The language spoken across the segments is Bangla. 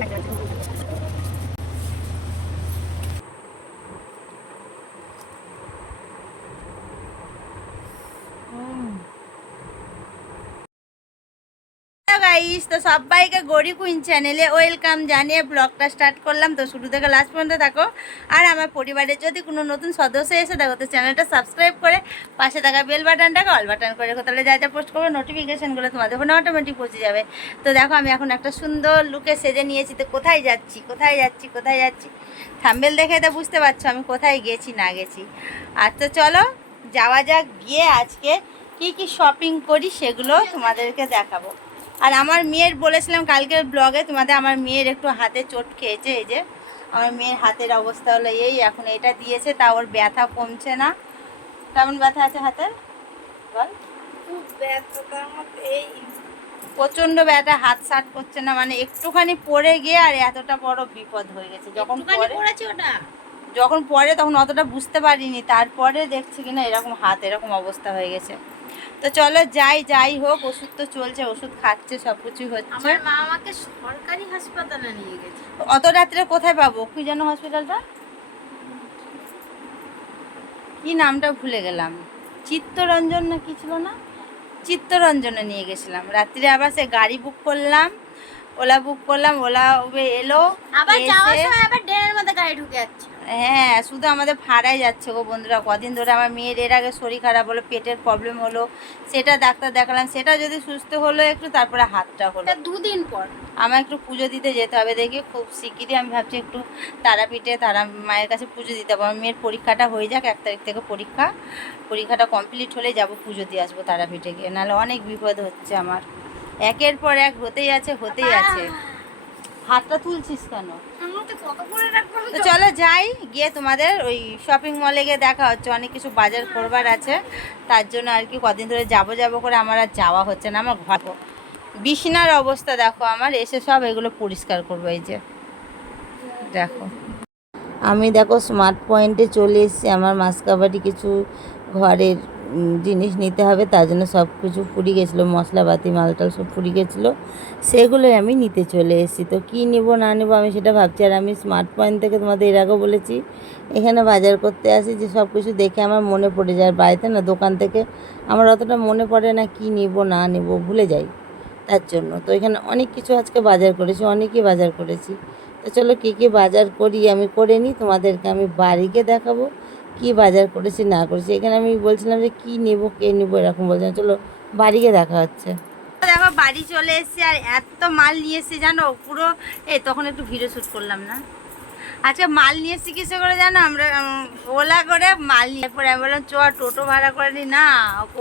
حاجة. গাইস তো সবাইকে গড়ি কুইন চ্যানেলে ওয়েলকাম জানিয়ে ব্লগটা স্টার্ট করলাম। তো শুরু থেকে লাস্ট পর্যন্ত থাকো আর আমার পরিবারের যদি কোনো নতুন সদস্য এসে দেখো, তো চ্যানেলটা সাবস্ক্রাইব করে পাশে থাকা বেল বাটনটাকে অল বাটন করে রেখো। তাহলে যা যা পোস্ট করব নোটিফিকেশানগুলো তোমাদের ফোনে অটোমেটিক পৌঁছে যাবে। তো দেখো, আমি এখন একটা সুন্দর লুকে সেজে নিয়েছি। তো কোথায় যাচ্ছি কোথায় যাচ্ছি কোথায় যাচ্ছি? থাম্বেল দেখে তো বুঝতে পারছ, আমি কোথায় গেছি, না গেছি। আর তো চলো, যাওয়া যাক, গিয়ে আজকে কি কি শপিং করি সেগুলো তোমাদেরকে দেখাবো। আর আমার মেয়ের বলেছিলাম কালকের ব্লগে তোমাদের আমার মেয়ের একটু হাতে চোট খেয়েছে এই যে আমার মেয়ের হাতের অবস্থা হলো এই এখন এটা দিয়েছে তা ওর ব্যথা কমছে না। কেমন ব্যথা আছে হাতের? বল। প্রচণ্ড ব্যথা হাত সাট করছে না মানে একটুখানি পড়ে গিয়ে আর এতটা বড় বিপদ হয়ে গেছে। যখন যখন পরে তখন অতটা বুঝতে পারিনি তারপরে দেখছি কিনা এরকম হাত এরকম অবস্থা হয়ে গেছে। তো চলো যাই যাই হোক ওষুধ তো চলছে ওষুধ খাচ্ছে সব কিছুই হচ্ছে। আমার মা আমাকে সরকারি হাসপাতালে নিয়ে গেছে। অত রাত্রে কোথায় পাবো? কি যেন হসপিটালটা কি নামটা ভুলে গেলাম। চিত্তরঞ্জন না কি ছিল না? চিত্তরঞ্জনে নিয়ে গেছিলাম। রাত্রে আবার সে গাড়ি বুক করলাম ওলা বুক করলাম ওলা উবে এলো আবার যাওয়ার সময় আবার ড্রেনের মধ্যে গাড়ি ঢুকে যাচ্ছে হ্যাঁ শুধু আমাদের ভাড়াই যাচ্ছে গো বন্ধুরা। কদিন ধরে আমার মেয়ের এর আগে শরীর খারাপ হলো পেটের প্রবলেম হলো। সেটা ডাক্তার দেখালাম সেটা যদি সুস্থ হলো একটু তারপরে হাতটা হলো। দুদিন পর। আমার একটু পুজো দিতে যেতে হবে দেখি খুব শিগগিরই আমি ভাবছি একটু তারাপীঠে তারা মায়ের কাছে পুজো দিতে হবে আমার মেয়ের পরীক্ষাটা হয়ে যাক এক তারিখ থেকে পরীক্ষা। পরীক্ষাটা কমপ্লিট হলে যাব পুজো দিয়ে আসব তারাপীঠে গিয়ে। নাহলে অনেক বিপদ হচ্ছে আমার। একের পর এক হতেই আছে হতেই আছে। হাতটা তুলছিস কেন? তো চলো যাই, গিয়ে তোমাদের ওই শপিং মলে গিয়ে দেখা হচ্ছে। অনেক কিছু বাজার করবার আছে। তার জন্য আর কি কদিন ধরে যাব যাব করে আমার আর যাওয়া হচ্ছে না, আমার ঘর। বিছনার অবস্থা দেখো আমার, এসে সব এগুলো পরিষ্কার করব, এই যে। দেখো। আমি দেখো স্মার্ট পয়েন্টে চলে এসেছি, আমার মাসকাবারি কিছু ঘরের জিনিস নিতে হবে, তার জন্য সব কিছু ফুরিয়ে গেছিল, মশলাপাতি, মালটাল সব ফুরিয়ে গেছিল। সেগুলোই আমি নিতে চলে এসেছি। তো কী নেব, না নেব, আমি সেটা ভাবছি। আর আমি স্মার্ট পয়েন্ট থেকে তোমাদের এর আগেও বলেছি, এখানে বাজার করতে আসি, যে সব কিছু দেখে আমার মনে পড়ে যায়। বাড়িতে না, দোকান থেকে আমার অতটা মনে পড়ে না, কী নেব, না নেব, ভুলে যাই। তার জন্য। তো এখানে অনেক কিছু আজকে বাজার করেছি, অনেকই বাজার করেছি। তো চলো কী কী বাজার করি, আমি করে নিই, তোমাদেরকে আমি বাড়িকে দেখাবো। কি বাজার করেছি, না করেছি, এখানে আমি বলছিলাম যে কি নেব, কে নেব, এরকম বলছিলাম চলো বাড়ি গিয়ে দেখা হচ্ছে। দেখো বাড়ি চলে এসেছি, আর এত মাল নিয়ে এসেছি, জানো? পুরো, এই তখন একটু ভিডিও শ্যুট করলাম না? আজকে মাল নিয়ে এসেছি কিসে করে জানো? আমরা ওলা করে মাল নিয়ে পরে আমি বললাম, চ টোটো ভাড়া করে নি, না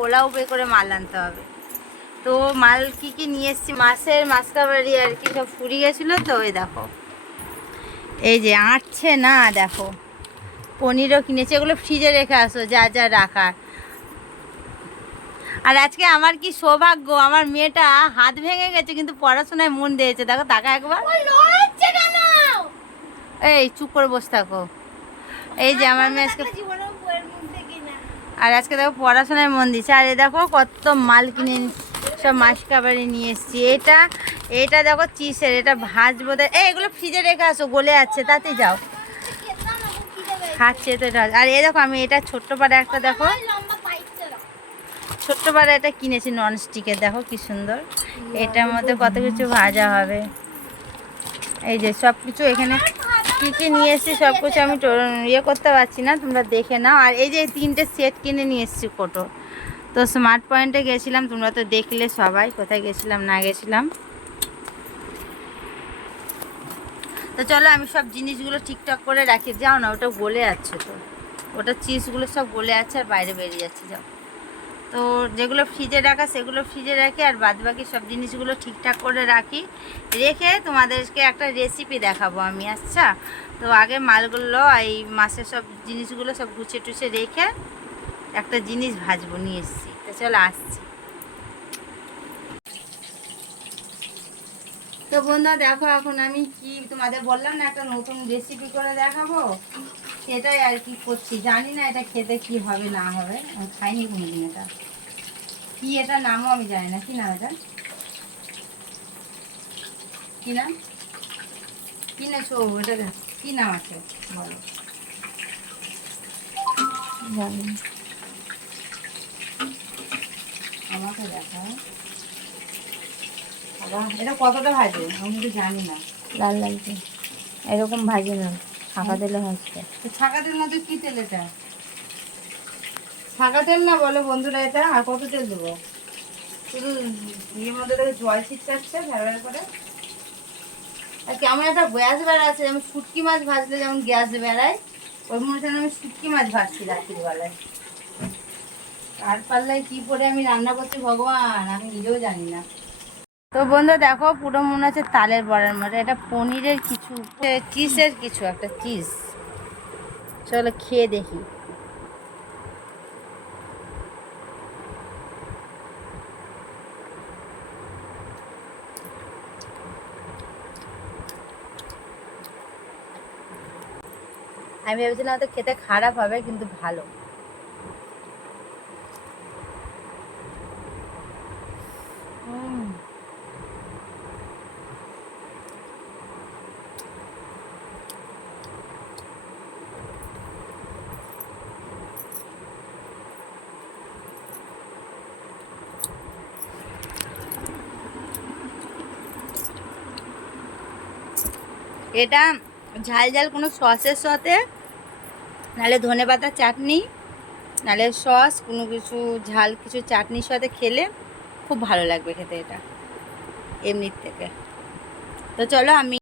ওলা উবে করে মাল আনতে হবে। তো মাল কি কি নিয়ে এসেছি, মাছের মাসকাবারি আর কি সব ফুরিয়ে গেছিল তো, ওই দেখো। এই যে আঁটছে না, দেখো। পনিরও কিনেছি এগুলো ফ্রিজে রেখে আসো যা যা রাখার। আর আজকে আমার কি সৌভাগ্য আমার মেয়েটা হাত ভেঙে গেছে কিন্তু পড়াশোনায় মন দিয়েছে। দেখো তাকা একবার। এই চুপ করে বসে থাকো। এই যে আমার মেয়ে আজকে আর আজকে দেখো পড়াশোনায় মন দিচ্ছে আর এ দেখো কত মাল কিনে সব মাছ কাবারি নিয়ে এসেছি। এটা এটা দেখো চিসের এটা ভাজবো দে- এই এগুলো ফ্রিজে রেখে আসো গলে আছে তাতে যাও খেতাম না খুব খিদে পেয়েছে খাচ্ছে তো এটা। আর এ দেখো আমি এটা ছোট্ট পাড়া একটা দেখো। ছোট্ট পাড়া এটা কিনেছি নন স্টিকের দেখো কি সুন্দর। এটার মধ্যে কত কিছু ভাজা হবে। এই যে সব কিছু এখানে কী কী নিয়ে এসেছি সব কিছু আমি ইয়ে করতে পারছি না তোমরা দেখে নাও। আর এই যে তিনটে সেট কিনে নিয়ে এসেছি কোটো। তো স্মার্ট পয়েন্টে গেছিলাম তোমরা তো দেখলে সবাই কোথায় গেছিলাম না গেছিলাম। তো চলো আমি সব জিনিসগুলো ঠিকঠাক করে রাখি। যাও না, ওটা গলে যাচ্ছে তো। ওটা চিজগুলো সব গলে আছে আর বাইরে বেরিয়ে যাচ্ছে, যাও। তো যেগুলো ফ্রিজে রাখা, সেগুলো ফ্রিজে রাখি আর বাদ বাকি সব জিনিসগুলো ঠিকঠাক করে রাখি। রেখে তোমাদেরকে একটা রেসিপি দেখাবো আমি আচ্ছা? তো আগে মালগুলো, এই মাছের সব জিনিসগুলো সব গুছিয়ে টুছে রেখে একটা জিনিস ভাজবো, নিয়ে এসেছি। তো চলো আসছি। তো বন্ধুরা দেখো, এখন আমি কি তোমাদের বললাম না, একটা নতুন রেসিপি করে দেখাবো। সেটাই আর কি করছি। জানি না এটা খেতে কি হবে, না হবে। খাইনি কোনোদিন এটা। কি এটা নামও আমি জানি না। কি নাম এটা? কি নাম? কি কিনেছো ওটা কি নাম আছে? বলো। জানি না। আমাকে দেখাও বাবা এটা কতটা ভাজে? আমি তো জানি না। লাল লাল এরকম ভাজে না ছাকা ছাকা তেল না তো কি তেল এটা? ছাকা তেল না বলো বন্ধুরা এটা আর কত তেল দেবো? শুধু ইয়ের মধ্যে থেকে জল ছিটকাচ্ছে করে। আর কেমন একটা গ্যাস বেড়াচ্ছে যেমন শুটকি মাছ ভাজলে যেমন গ্যাস বেড়ায় ওই মনে হচ্ছে আমি শুটকি মাছ ভাজছি রাত্রিবেলায়। আর পাল্লায় কি করে আমি রান্না করছি ভগবান আমি নিজেও জানি না। তো বন্ধু দেখো, পুরো মনে হচ্ছে তালের বড়ার মতো। এটা পনিরের কিছু চিজের কিছু, একটা চিজ চলো খেয়ে দেখি। আমি ভেবেছিলাম হয়তো খেতে খারাপ হবে, কিন্তু ভালো। এটা ঝাল ঝাল কোনো সসের সাথে, নাহলে ধনে পাতা চাটনি, নাহলে সস, কোনো কিছু ঝাল কিছু চাটনির সাথে খেলে খুব ভালো লাগবে খেতে এটা, এমনির থেকে। তো চলো আমি